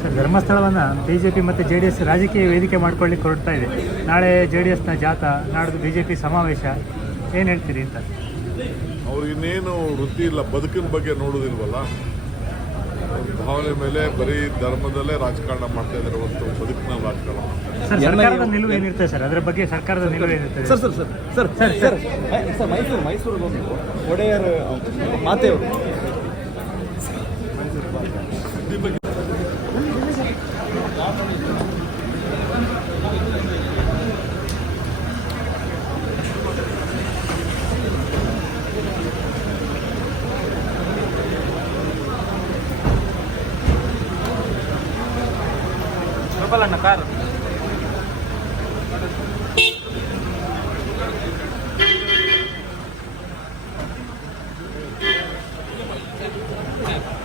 sir ಧರ್ಮಸ್ಥಳವನ್ನು B J P ಮತ್ತು J D S ರಾಜಕೀಯ ವೇದಿಕೆ ಮಾಡ್ಕೊಳ್ಳಿಕ್ಕೆ ಹೊರಡ್ತಾ ಇದೆ ನಾಳೆ ಜೆ ಡಿ ಎಸ್ನ ಜಾಥಾ ನಾಡ್ದು ಬಿ ಜೆ ಪಿ ಸಮಾವೇಶ ಏನು ಹೇಳ್ತೀರಿ ಅಂತ ಅವ್ರಿಗಿನ್ನೇನು ವೃತ್ತಿ ಇಲ್ಲ ಬದುಕಿನ ಬಗ್ಗೆ ನೋಡೋದಿಲ್ವಲ್ಲ ಭಾವನೆ ಮೇಲೆ ಬರೀ ಧರ್ಮದಲ್ಲೇ ರಾಜಕಾರಣ ಮಾಡ್ತಾ ಇದ್ದಾರೆ ಹೊರತು ಬದುಕಿನ ರಾಜಕಾರಣ ಸರ್ ಸರ್ಕಾರದ ನಿಲುವು ಏನಿರ್ತದೆ ಸರ್ ಅದರ ಬಗ್ಗೆ ಸರ್ಕಾರದ ನಿಲುವು ಏನಿರ್ತದೆ sir sir sir sir sir sir ಮೈ- ಸರ್ ಮೈಸೂರು ಮೈಸೂರಿಗೊಂದು ಒಡೆಯರ್ ಮಾತೆಯವರು చెప్పాలన్న కారు Thank